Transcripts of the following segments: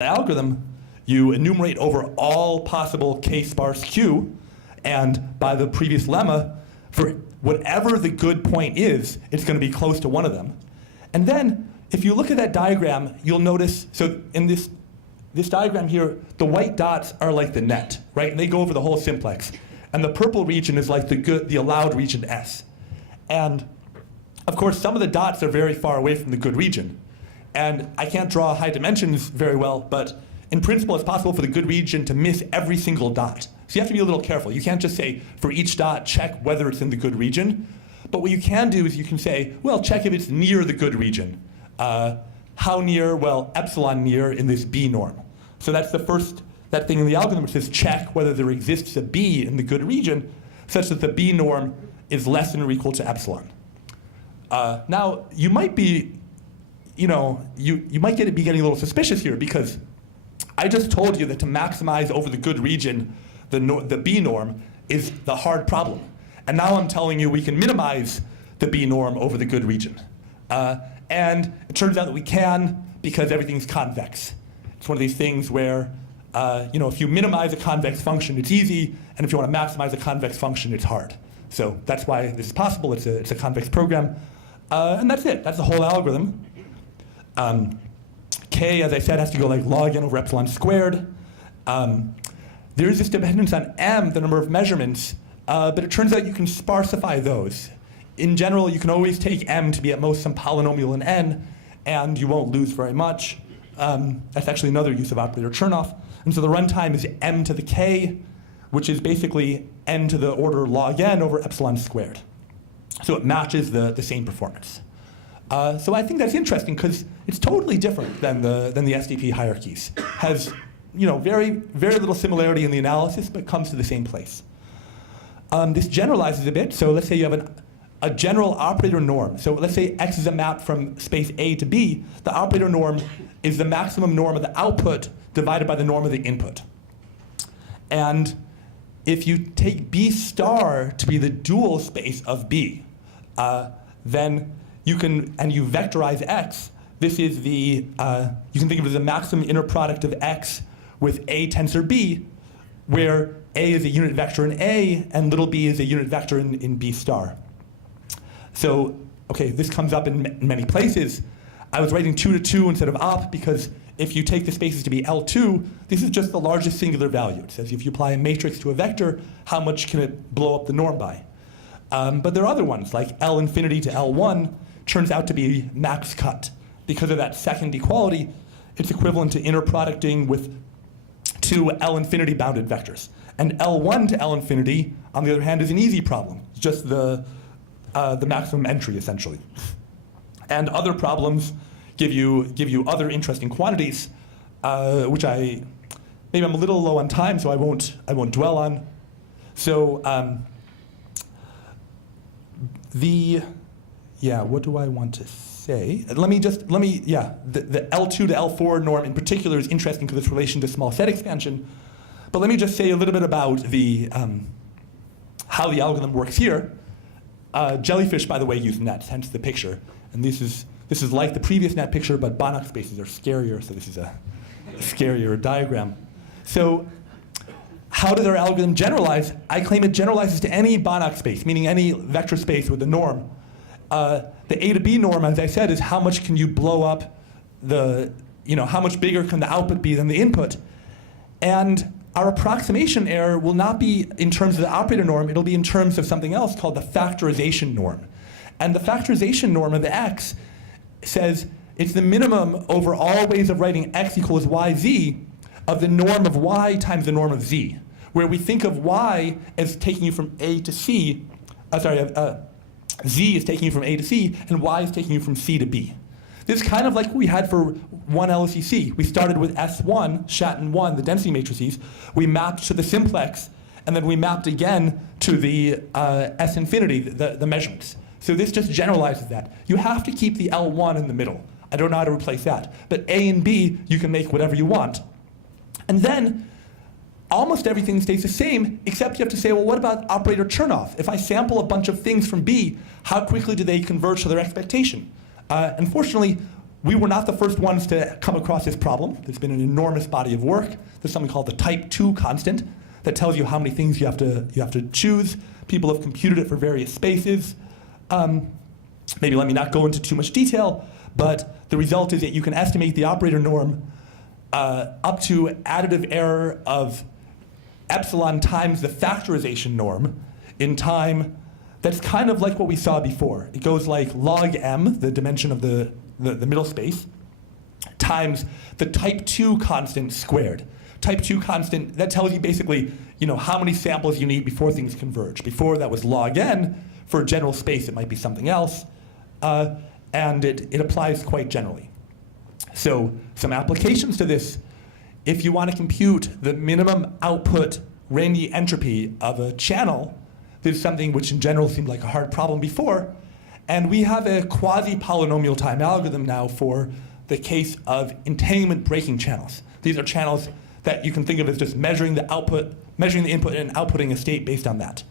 algorithm, you enumerate over all possible k-sparse q, and by the previous lemma, for whatever the good point is, it's going to be close to one of them. And then, if you look at that diagram, you'll notice, so in this diagram here, the white dots are like the net, right? And they go over the whole simplex. And the purple region is like the allowed region S. And of course, some of the dots are very far away from the good region. And I can't draw high dimensions very well, but in principle, it's possible for the good region to miss every single dot. So you have to be a little careful. You can't just say, for each dot, check whether it's in the good region. But what you can do is you can say, well, check if it's near the good region. How near? Well, epsilon near in this B norm. So that's that thing in the algorithm which says check whether there exists a B in the good region such that the B norm is less than or equal to epsilon. Now, you might be, you might be getting a little suspicious here because I just told you that to maximize over the good region, the B norm is the hard problem. And now I'm telling you we can minimize the B norm over the good region. And it turns out that we can because everything's convex. It's one of these things where, if you minimize a convex function, it's easy, and if you want to maximize a convex function, it's hard. So that's why this is possible. It's a convex program. And that's it. That's the whole algorithm. K, as I said, has to go like log n over epsilon squared. There is this dependence on m, the number of measurements, but it turns out you can sparsify those. In general, you can always take m to be at most some polynomial in n, and you won't lose very much. That's actually another use of operator Chernoff. And so the runtime is m to the k, which is basically n to the order log n over epsilon squared. So it matches the same performance. So I think that's interesting because it's totally different than the SDP hierarchies. Has very, very little similarity in the analysis, but comes to the same place. This generalizes a bit. So let's say you have a general operator norm. So let's say X is a map from space A to B. The operator norm is the maximum norm of the output divided by the norm of the input. And if you take B star to be the dual space of B, then you can, and you vectorize X, this is you can think of it as a maximum inner product of X with A tensor B, where A is a unit vector in A, and little b is a unit vector in B star. So, okay, this comes up in many places. I was writing 2 to 2 instead of op because if you take the spaces to be L2, this is just the largest singular value. It says if you apply a matrix to a vector, how much can it blow up the norm by? But there are other ones, like L infinity to L1 turns out to be max cut. Because of that second equality, it's equivalent to inner producting with two L infinity bounded vectors. And L1 to L infinity, on the other hand, is an easy problem. It's just the maximum entry, essentially. And other problems give you other interesting quantities, which maybe I'm a little low on time, so I won't dwell on. So what do I want to say? The L2 to L4 norm in particular is interesting because its relation to small set expansion. But let me just say a little bit about how the algorithm works here. Jellyfish, by the way, use nets, hence the picture. And this is like the previous net picture, but Banach spaces are scarier, so this is a scarier diagram. So how does our algorithm generalize? I claim it generalizes to any Banach space, meaning any vector space with a norm. The A to B norm, as I said, is how much can you blow up how much bigger can the output be than the input? And our approximation error will not be in terms of the operator norm, it'll be in terms of something else called the factorization norm. And the factorization norm of X says it's the minimum over all ways of writing X equals YZ of the norm of Y times the norm of Z, where we think of Y as taking you from A to C, Z is taking you from A to C, and Y is taking you from C to B. This is kind of like what we had for 1 LSEC. We started with S1, Schatten 1, the density matrices. We mapped to the simplex, and then we mapped again to the S infinity, the measurements. So this just generalizes that. You have to keep the L1 in the middle. I don't know how to replace that. But A and B, you can make whatever you want. And then almost everything stays the same, except you have to say, well, what about operator Chernoff? If I sample a bunch of things from B, how quickly do they converge to their expectation? Unfortunately, we were not the first ones to come across this problem. There's been an enormous body of work. There's something called the type 2 constant that tells you how many things you have to choose. People have computed it for various spaces. Maybe let me not go into too much detail, but the result is that you can estimate the operator norm up to additive error of epsilon times the factorization norm in time that's kind of like what we saw before. It goes like log m, the dimension of the middle space, times the type 2 constant squared. Type 2 constant, that tells you basically how many samples you need before things converge. Before that was log n. For a general space, it might be something else. And it applies quite generally. So some applications to this: if you want to compute the minimum output Raney entropy of a channel, this is something which in general seemed like a hard problem before. And we have a quasi-polynomial-time algorithm now for the case of entanglement breaking channels. These are channels that you can think of as just measuring the input and outputting a state based on that.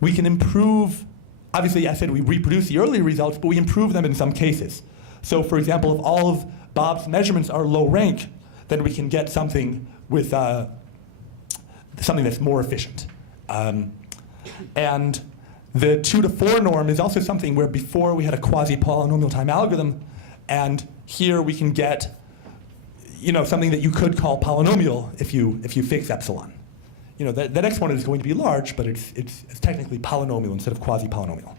We can improve, obviously I said we reproduce the earlier results, but we improve them in some cases. So for example, if all of Bob's measurements are low rank, then we can get something with something that's more efficient. And the 2 to 4 norm is also something where before we had a quasi-polynomial-time algorithm, and here we can get something that you could call polynomial if you fix epsilon. That exponent is going to be large, but it's technically polynomial instead of quasi-polynomial.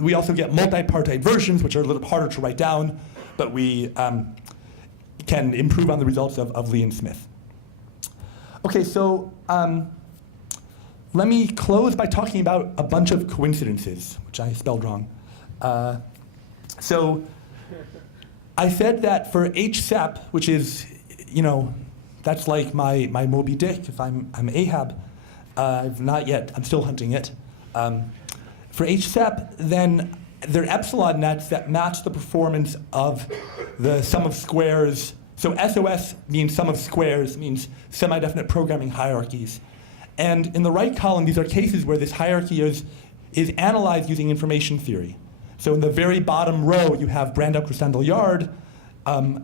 We also get multipartite versions, which are a little harder to write down, but we can improve on the results of Lee and Smith. Okay, so let me close by talking about a bunch of coincidences, which I spelled wrong. So I said that for HSEP, which is, that's like my Moby Dick if I'm Ahab. I've not yet, I'm still hunting it. For HSEP, then there are epsilon nets that match the performance of the sum of squares. So SOS means sum of squares, means semi-definite programming hierarchies. And in the right column, these are cases where this hierarchy is analyzed using information theory. So in the very bottom row, you have Brandao-Christandl-Yard,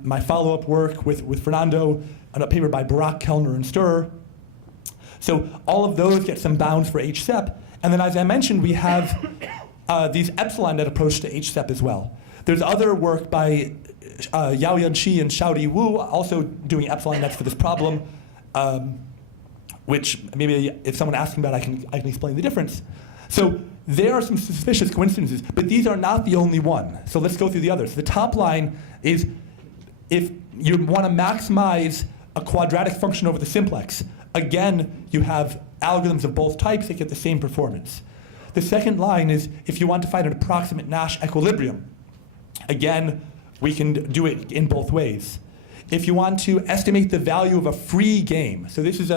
my follow-up work with Fernando, and a paper by Barak-Kelner-Steurer. So all of those get some bounds for HSEP. And then as I mentioned, we have these epsilon net approach to HSEP as well. There's other work by Yaoyan Shi and Shaodi Wu also doing epsilon nets for this problem, which maybe if someone asks me about it, I can explain the difference. So there are some suspicious coincidences, but these are not the only one. So let's go through the others. The top line is if you want to maximize a quadratic function over the simplex, again, you have algorithms of both types that get the same performance. The second line is if you want to find an approximate Nash equilibrium, again, we can do it in both ways. If you want to estimate the value of a free game, so this is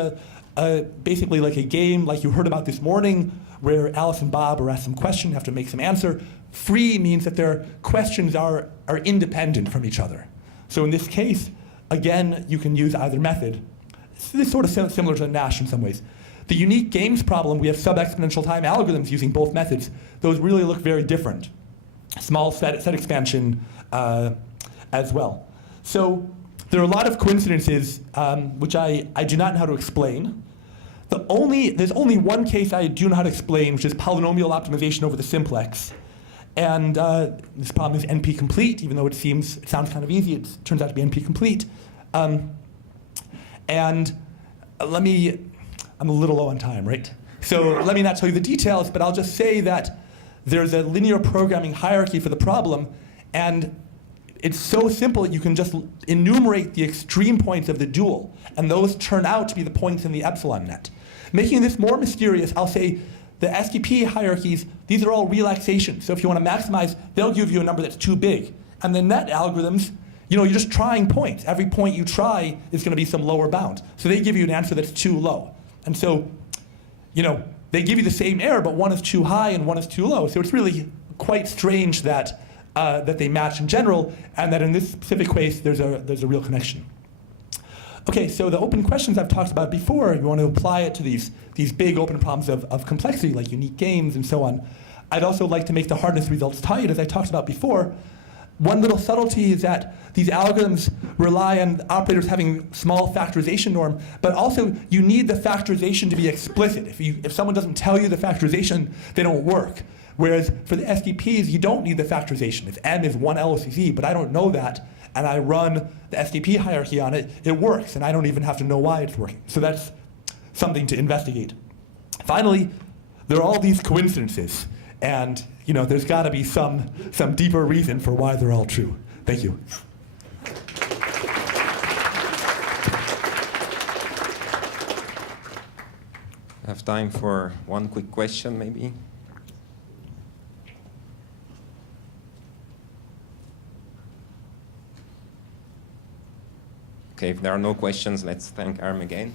basically like a game like you heard about this morning where Alice and Bob are asked some question, have to make some answer. Free means that their questions are independent from each other. So in this case, again, you can use either method. This is sort of similar to Nash in some ways. The unique games problem, we have sub-exponential time algorithms using both methods. Those really look very different. Small set expansion as well. So there are a lot of coincidences which I do not know how to explain. There's only one case I do know how to explain, which is polynomial optimization over the simplex. And this problem is NP-complete, even though it sounds kind of easy, it turns out to be NP-complete. And I'm a little low on time, right? So let me not tell you the details, but I'll just say that there's a linear programming hierarchy for the problem, and it's so simple you can just enumerate the extreme points of the dual, and those turn out to be the points in the epsilon net. Making this more mysterious, I'll say the STP hierarchies, these are all relaxations. So if you want to maximize, they'll give you a number that's too big. And the net algorithms, you're just trying points. Every point you try is going to be some lower bound. So they give you an answer that's too low. And so, they give you the same error, but one is too high and one is too low. So it's really quite strange that they match in general, and that in this specific case, there's a real connection. Okay, so the open questions I've talked about before, you want to apply it to these big open problems of complexity, like unique games and so on. I'd also like to make the hardness results tight, as I talked about before. One little subtlety is that these algorithms rely on operators having small factorization norm, but also you need the factorization to be explicit. If someone doesn't tell you the factorization, they don't work. Whereas for the SDPs, you don't need the factorization. If M is 1 LCZ, but I don't know that, and I run the SDP hierarchy on it, it works, and I don't even have to know why it's working. So that's something to investigate. Finally, there are all these coincidences, and there's got to be some deeper reason for why they're all true. Thank you. I have time for one quick question, maybe. Okay, if there are no questions, let's thank Aram again.